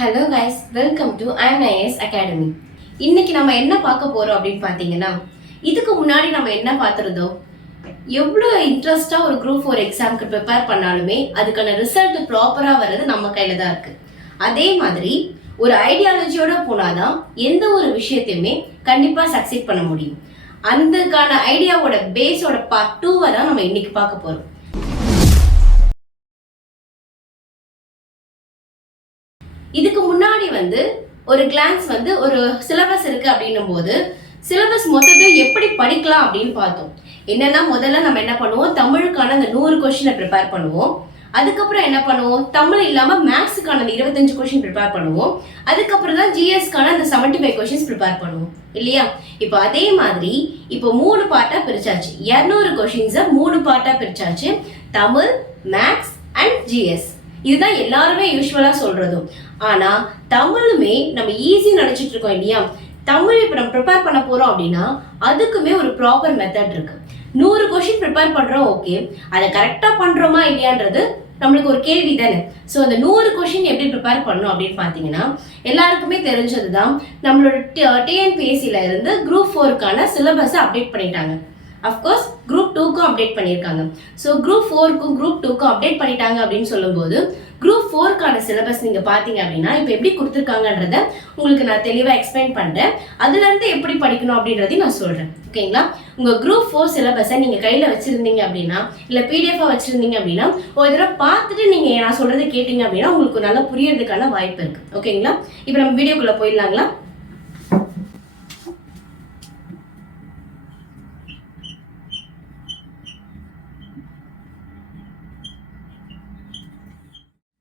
Hello guys, welcome to IMIS academy. இன்னைக்கு நம்ம என்ன பார்க்க போறோம் அப்படின்னு பார்த்தீங்கன்னா, இதுக்கு முன்னாடி நம்ம என்ன பார்த்துருந்தோம், எவ்வளோ இன்ட்ரெஸ்டாக ஒரு குரூப் 4 எக்ஸாமுக்கு ப்ரிப்பேர் பண்ணாலுமே அதுக்கான ரிசல்ட் ப்ராப்பராக வர்றது நம்ம கையில் தான் இருக்கு. அதே மாதிரி ஒரு ஐடியாலஜியோட போனாதான் எந்த ஒரு விஷயத்தையுமே கண்டிப்பாக சக்சீட் பண்ண முடியும். அதுக்கான ஐடியாவோட பேஸோட பார்ட் 2 தான் நம்ம இன்னைக்கு பார்க்க போறோம். இதுக்கு முன்னாடி ஒரு கிளான்ஸ் ஒரு சிலபஸ் இருக்கு அப்படின்னும் போது சிலபஸ் மொத்தத்தை எப்படி படிக்கலாம் அப்படின்னு பார்த்தோம். என்னன்னா முதல்ல நம்ம என்ன பண்ணுவோம், தமிழுக்கான அந்த 100 கொஸ்டினை ப்ரிப்பேர் பண்ணுவோம். அதுக்கப்புறம் என்ன பண்ணுவோம், தமிழ் இல்லாம மேக்ஸுக்கான அந்த 25 கொஸ்டின் ப்ரிப்பேர் பண்ணுவோம். அதுக்கப்புறம் தான் ஜிஎஸ்க்கான அந்த 75 கொஸ்டின்ஸ் ப்ரிப்பேர் பண்ணுவோம் இல்லையா. இப்போ அதே மாதிரி இப்போ 3 பார்ட்டா பிரிச்சாச்சு. 200 கொஸ்டின்ஸை 3 பார்ட்டா பிரிச்சாச்சு. Tamil, maths and GS. இதுதான் எல்லாருமே யூஸ்வலா சொல்றதும். ஆனா தமிழுமே நம்ம ஈஸி நினைச்சிட்டு இருக்கோம் இல்லையா. தமிழ் இப்ப நம்ம ப்ரிப்பேர் பண்ண போறோம் அப்படின்னா அதுக்குமே ஒரு ப்ராப்பர் மெத்தட் இருக்கு. 100 கொஸ்டின் ப்ரிப்பேர் பண்றோம், ஓகே, அதை கரெக்டா பண்றோமா இல்லையான்றது நம்மளுக்கு ஒரு கேள்வி தானே. ஸோ அந்த 100 கொஸ்டின் எப்படி ப்ரிப்பேர் பண்ணணும் அப்படின்னு பார்த்தீங்கன்னா, எல்லாருக்குமே தெரிஞ்சது தான், நம்மளோட டிஎன்பிஎஸ்சில இருந்து குரூப் 4க்கான சிலபஸை அப்டேட் பண்ணிட்டாங்க. அஃப்கோர்ஸ் குரூப் 2க்கும் அப்டேட் பண்ணியிருக்காங்க. ஸோ குரூப் 4க்கும் குரூப் 2க்கும் அப்டேட் பண்ணிட்டாங்க அப்படின்னு சொல்லும்போது குரூப் 4க்கான சிலபஸ் நீங்கள் பார்த்தீங்க அப்படின்னா இப்போ எப்படி கொடுத்துருக்காங்கன்றத உங்களுக்கு நான் தெளிவாக எக்ஸ்பிளைன் பண்ணுறேன். அதுலேருந்து எப்படி படிக்கணும் அப்படின்றதையும் நான் சொல்கிறேன், ஓகேங்களா. உங்கள் குரூப் 4 சிலபஸை நீங்கள் கையில் வச்சுருந்தீங்க அப்படின்னா, இல்லை பிடிஎஃபாக வச்சுருந்தீங்க அப்படின்னா, ஒரு தடவை பார்த்துட்டு நீங்கள் நான் சொல்கிறது கேட்டிங்க அப்படின்னா உங்களுக்கு நல்லா புரியறதுக்கான வாய்ப்பு இருக்குது, ஓகேங்களா. இப்போ நம்ம வீடியோக்குள்ளே போயிடலாங்களா.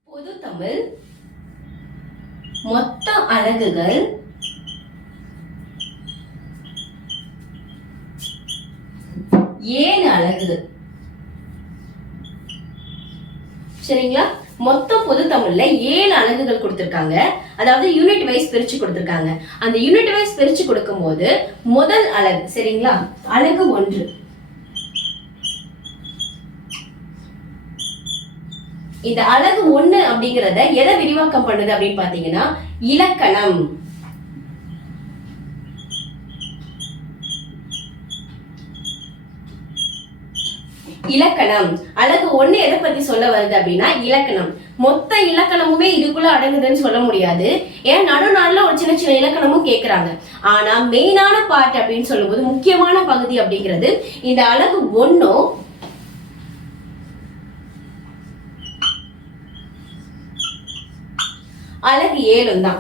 பொது தமிழ் மொத்த அலகுகள் 7 அலகுகள். சரிங்களா. மொத்த பொது தமிழ்ல 7 அலகுகள் கொடுத்திருக்காங்க. அதாவது யூனிட் வைஸ் பிரிச்சு கொடுத்திருக்காங்க. அந்த யூனிட் வைஸ் பிரிச்சு கொடுக்கும் போது முதல் அலகு, சரிங்களா, அலகு 1. இந்த அலகு 1 அப்படிங்கறத எதை விரிவாக்கம் பண்ணுது அப்படின்னு பாத்தீங்கன்னா, இலக்கணம். இலக்கணம் அலகு 1 எதை பத்தி சொல்ல வருது அப்படின்னா இலக்கணம். மொத்த இலக்கணமுமே இதுக்குள்ள அடங்குதுன்னு சொல்ல முடியாது. ஏன்னா நடுநாள்ல ஒரு சின்ன சின்ன இலக்கணமும் கேட்கறாங்க. ஆனா மெயினான பார்ட் அப்படின்னு சொல்லும்போது, முக்கியமான பகுதி அப்படிங்கிறது இந்த அலகு 1 அலகு 7 தான்.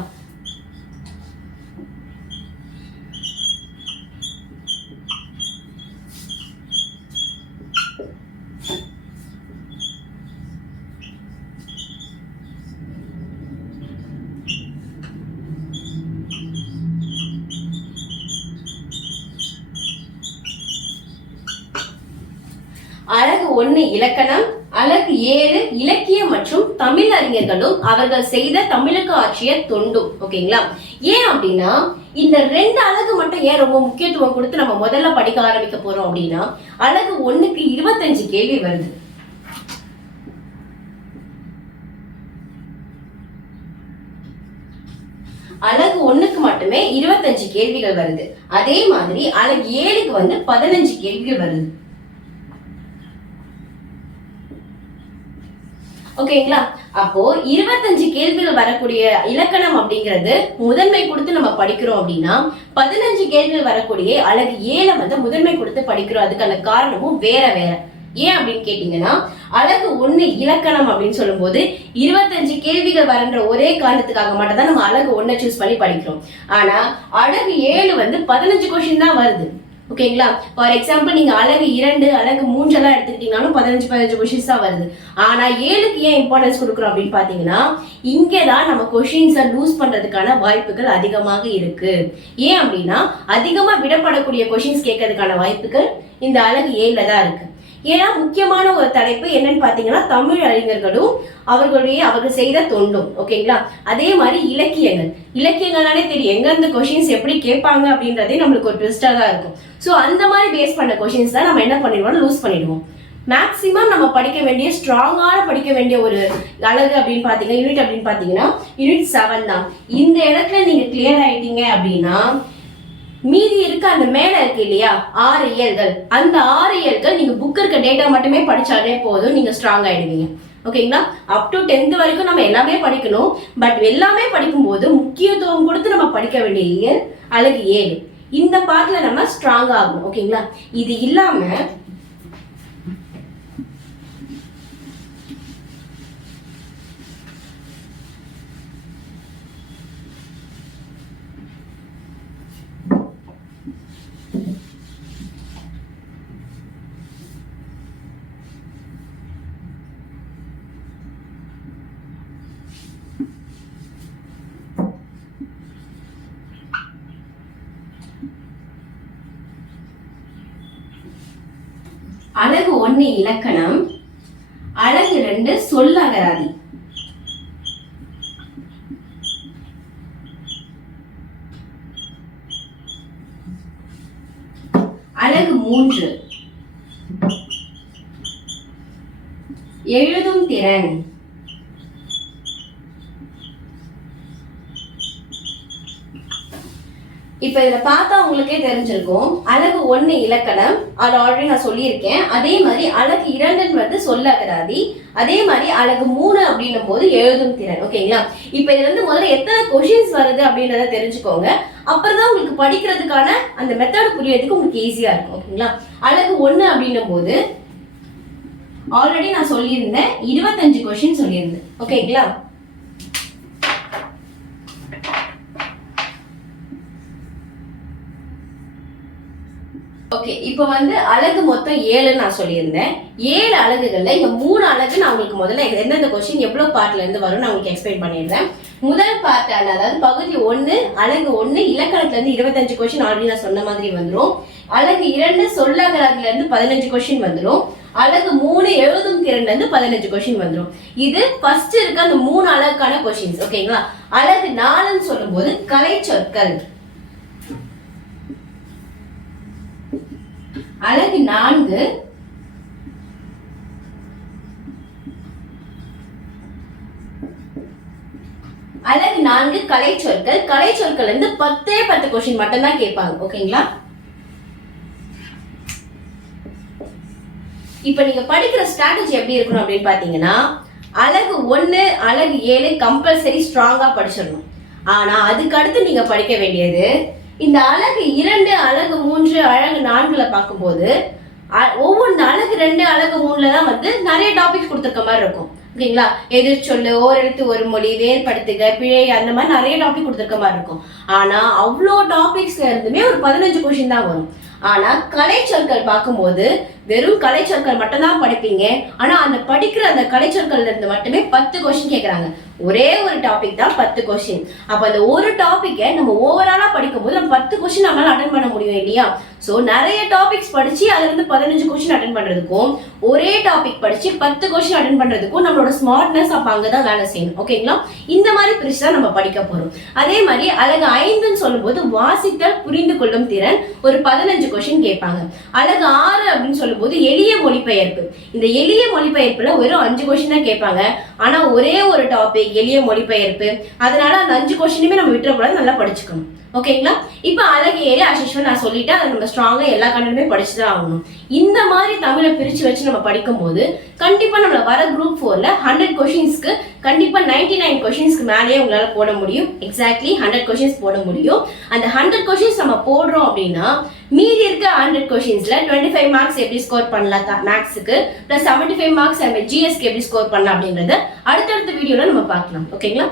அலகு 1 இலக்கணம், அலகு 7 இலக்கியம் மற்றும் தமிழ் அறிஞர்களும் அவர்கள் செய்த தமிழுக்கு ஆற்றிய தொண்டும், ஓகேங்களா. ஏன் அப்படின்னா இந்த 2 அலகு மட்டும் ஏன் ரொம்ப முக்கியத்துவம் கொடுத்து நம்ம முதல்ல படிக்க ஆரம்பிக்க போறோம் அப்படின்னா, அலகு 1க்கு 25 கேள்வி வருது. அலகு 1க்கு மட்டுமே 25 கேள்விகள் வருது. அதே மாதிரி அலகு 7க்கு 15 கேள்விகள் வருது, ஓகேங்களா. அப்போ 25 கேள்விகள் வரக்கூடிய இலக்கணம் அப்படிங்கிறது முதன்மை கொடுத்து நம்ம படிக்கிறோம் அப்படின்னா, 15 கேள்விகள் வரக்கூடிய அலகு 7 முதன்மை கொடுத்து படிக்கிறோம். அதுக்கான காரணமும் வேற வேற. ஏன் அப்படின்னு கேட்டீங்கன்னா, அலகு 1 இலக்கணம் அப்படின்னு சொல்லும் போது 25 கேள்விகள் வரன்ற ஒரே காரணத்துக்காக மட்டும் தான் நம்ம அலகு 1 சூஸ் பண்ணி படிக்கிறோம். ஆனா அலகு 7 15 கொஸ்டின் தான் வருது, ஓகேங்களா. ஃபார் எக்ஸாம்பிள் நீங்க அலகு 2 அலகு 3 எல்லாம் எடுத்துக்கிட்டீங்கன்னாலும் 15 கொஸ்டின்ஸ் தான் வருது. ஆனா 7க்கு ஏன் இம்பார்ட்டன்ஸ் கொடுக்குறோம் அப்படின்னு பாத்தீங்கன்னா, இங்கதான் நம்ம கொஸ்டின்ஸை லூஸ் பண்றதுக்கான வாய்ப்புகள் அதிகமாக இருக்கு. ஏன் அப்படின்னா அதிகமா விடப்படக்கூடிய கொஸ்டின்ஸ் கேட்கறதுக்கான வாய்ப்புகள் இந்த அலகு 7ல தான் இருக்கு. ஏன்னா முக்கியமான ஒரு தலைப்பு என்னன்னு பாத்தீங்கன்னா, தமிழ் அறிஞர்களும் அவர்கள் செய்த தொண்டும், ஓகேங்களா. அதே மாதிரி இலக்கியங்கள்னாலே தெரியும் எங்க இருந்து கொஸ்டின்ஸ் எப்படி கேட்பாங்க அப்படின்றதே நம்மளுக்கு ஒரு ட்விஸ்டா தான் இருக்கும். ஸோ அந்த மாதிரி பேஸ் பண்ண கொஸ்டின்ஸ் தான் நம்ம என்ன பண்ணிடுவோம், லூஸ் பண்ணிடுவோம். மேக்ஸிமம் நம்ம படிக்க வேண்டிய ஸ்ட்ராங்கான படிக்க வேண்டிய ஒரு அழகு அப்படின்னு பார்த்தீங்கன்னா யூனிட் அப்படின்னு பார்த்தீங்கன்னா யூனிட் 7 தான். இந்த இடத்துல நீங்கள் கிளியர் ஆகிட்டீங்க அப்படின்னா மீதி இருக்க அந்த மேலே இருக்கு இல்லையா 6 இயல்கள், அந்த 6 இயல்கள் நீங்கள் புக் இருக்க டேட்டா மட்டுமே படித்தாலே போதும், நீங்கள் ஸ்ட்ராங் ஆகிடுவீங்க. ஓகேங்களா? அப் டு 10th வரைக்கும் நம்ம எல்லாமே படிக்கணும். பட் எல்லாமே படிக்கும்போது முக்கியத்துவம் கொடுத்து நம்ம படிக்க வேண்டிய இயல் அழகு 7. இந்த பார்ட்ல நம்ம ஸ்ட்ராங் ஆகணும். ஓகேங்களா? இது இல்லாம அழகு 1 இலக்கணம், அழகு 2 சொல்லகராதி, அழகு 3 எழுதும் திறன், இப்ப இதை பார்த்தா உங்களுக்கே தெரிஞ்சிருக்கும். அழகு 1 இலக்கணம், அது ஆல்ரெடி நான் சொல்லியிருக்கேன். அதே மாதிரி அழகு 2 வந்து சொல்லகராதி, அதே மாதிரி அழகு 3 அப்படின்னும் போது எழுதும் திறன். ஓகேங்களா? இப்ப இதுல இருந்து முதல்ல எத்தனை கொஸ்டின்ஸ் வருது அப்படின்றத தெரிஞ்சுக்கோங்க. அப்புறம் தான் உங்களுக்கு படிக்கிறதுக்கான அந்த மெத்தட் புரியறதுக்கு உங்களுக்கு ஈஸியா இருக்கும். ஓகேங்களா? அழகு 1 அப்படின்னும் போது ஆல்ரெடி நான் சொல்லியிருந்தேன் 25 கொஸ்டின் சொல்லியிருந்தேன். ஓகேங்களா? ஓகே, இப்போ வந்து அழகு மொத்தம் 7 நான் சொல்லியிருந்தேன். 7 அழகுகள்ல இந்த 3 அழகு நான் உங்களுக்கு முதல்ல எந்தெந்த கொஸ்டின் எவ்வளவு பார்ட்ல இருந்து வரும் நான் உங்களுக்கு எக்ஸ்பிளைன் பண்ணிடுறேன். முதல் பார்ட் அதாவது பகுதி 1 அழகு 1 இலக்கணத்துல இருந்து 25 கொஸ்டின் ஆல்ரெடி நான் சொன்ன மாதிரி வந்துடும். அழகு 2 சொல்லகராதில இருந்து 15 கொஸ்டின் வந்துடும். அழகு 3 எழுதும் திறன்ல இருந்து 15 கொஸ்டின் வந்துடும். இது ஃபர்ஸ்ட் இருக்க அந்த 3 அழகுக்கான கொஸ்டின்ஸ். ஓகேங்களா? அழகு 4ன்னு சொல்லும் போது கலை சொற்கள், அழகு 4 அழகு 4 கலை சொற்கள். கலை சொற்கள் இருந்து 10 கொஸ்டின் மட்டும் தான் கேட்பாங்க. ஓகேங்களா? இப்ப நீங்க படிக்கிற ஸ்ட்ராட்டஜி எப்படி இருக்கணும் அப்படின்னு பாத்தீங்கன்னா அழகு 1 அழகு 7 கம்பல்சரி ஸ்ட்ராங்கா படிச்சிடணும். ஆனா அதுக்கு அடுத்து நீங்க படிக்க வேண்டியது இந்த அழகு 2 அழகு 3 அழகு 4ல பார்க்கும்போது ஒவ்வொரு அழகு 2 அழகு 3ல தான் வந்து நிறைய டாபிக்ஸ் கொடுத்துருக்க மாதிரி இருக்கும். ஓகேங்களா? எதிர் சொல்லு, ஓரெழுத்து ஒரு மொழி, வேறுபடுத்துக, பிழை, அந்த மாதிரி நிறைய டாபிக் கொடுத்துருக்க மாதிரி இருக்கும். ஆனா அவ்வளோ டாபிக்ஸ்ல இருந்துமே ஒரு 15 கொஸ்டின் தான் வரும். ஆனா கலை சொற்கள் பார்க்கும்போது வெறும் கலை சொற்கள் மட்டும் தான் படிப்பீங்க. ஆனா அந்த படிக்கிற அந்த கலை சொற்கள்ல இருந்து மட்டுமே 10 கொஸ்டின் கேட்கறாங்க. ஒரே ஒரு டாபிக் தான் 10 கொஸ்டின். அப்ப அந்த ஒரு டாபிக்கை நம்ம ஓவராலா படிக்கும் போது நம்ம 10 கொஸ்டின் நம்மளால அட்டன் பண்ண முடியும் இல்லையா? சோ நிறைய டாபிக்ஸ் படிச்சு அதுல இருந்து 15 கொஸ்டின் அட்டன் பண்றதுக்கும் ஒரே டாபிக் படிச்சு 10 கொஸ்டின் அட்டன் பண்றதுக்கும் நம்மளோட ஸ்மார்ட்னஸ் அப்ப அங்கதான் வேலை செய்யணும். ஓகேங்களா? இந்த மாதிரி பிரிச்சு தான் நம்ம படிக்க போறோம். அதே மாதிரி அழகு 5ன்னு சொல்லும் போது வாசித்தல் புரிந்து கொள்ளும் திறன் ஒரு 15 கொஸ்டின் கேட்பாங்க. அழகு 6 அப்படின்னு சொல்லும் போது எளிய மொழிபெயர்ப்பு. இந்த எளிய மொழிபெயர்ப்புல வெறும் 5 கொஸ்டின் தான் கேட்பாங்க. ஆனா ஒரே ஒரு டாபிக் எளிய மொழிபெயர்ப்பு. அதனால அந்த 5 கொஸ்டினுமே நம்ம விட்டுறக்கூடாது, நல்லா படிச்சுக்கணும். ஓகேங்களா? இப்ப அழகு 7 அசிஷ்வல் நான் சொல்லிட்டேன். அதை நம்ம ஸ்ட்ராங்கா எல்லா கண்டனுமே படிச்சுதான் ஆகணும். இந்த மாதிரி தமிழை பிரிச்சு வச்சு நம்ம படிக்கும் போது கண்டிப்பா நம்மள வர குரூப் 4ல 100 கொஸ்டின்ஸ்க்கு கண்டிப்பா 99 கொஸ்டின்ஸ்க்கு மேலேயே உங்களால போட முடியும். எக்ஸாக்ட்லி 100 கொஸ்டின்ஸ் போட முடியும். அந்த 100 கொஸ்டின்ஸ் நம்ம போடுறோம் அப்படின்னா மீதி இருக்க 100 கொஸ்டின்ஸ்ல 25 மார்க்ஸ் எப்படி ஸ்கோர் பண்ணலாம் மேக்ஸுக்கு, பிளஸ் 75 மார்க்ஸ் நம்ம ஜிஎஸ்க்கு எப்படி ஸ்கோர் பண்ணலாம் அப்படின்றத அடுத்தடுத்த வீடியோல நம்ம பார்க்கலாம். ஓகேங்களா?